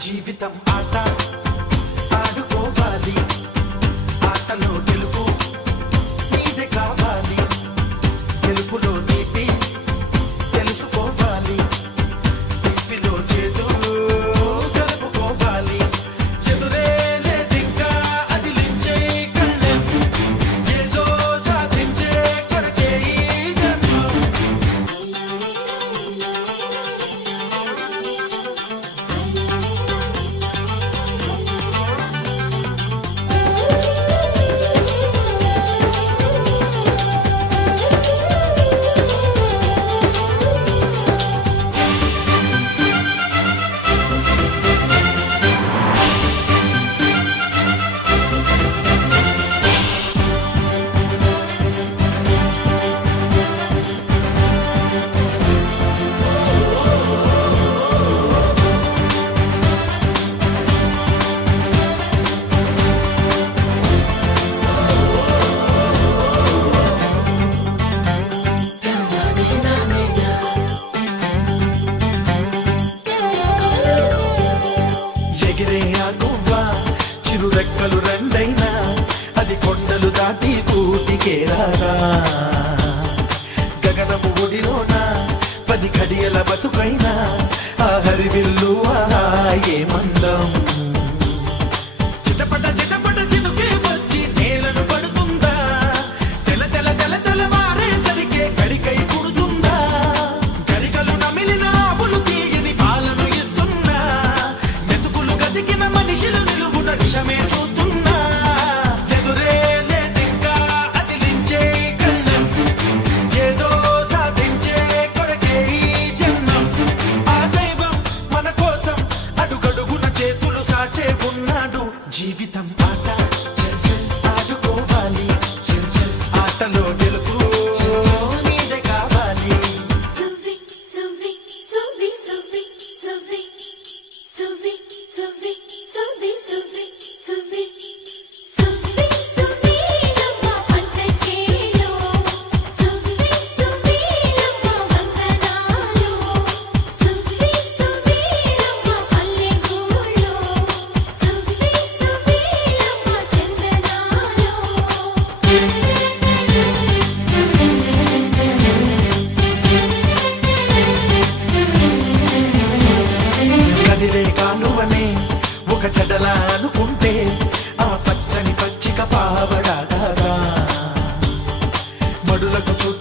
జీవితం ఆట రెక్కలు రెండైనా అది కొండలు దాటి పూటికే కేరారా గగనము ఒడిలోన పది కడియల బతుకైనా ఆ హరివిల్లు ఆ ఏ మందం. చిటపట dívida. కదిలే కానువనే ఒక చెడలా అనుకుంటే ఆ పచ్చని పచ్చిక పావడా మడులకు చుట్టూ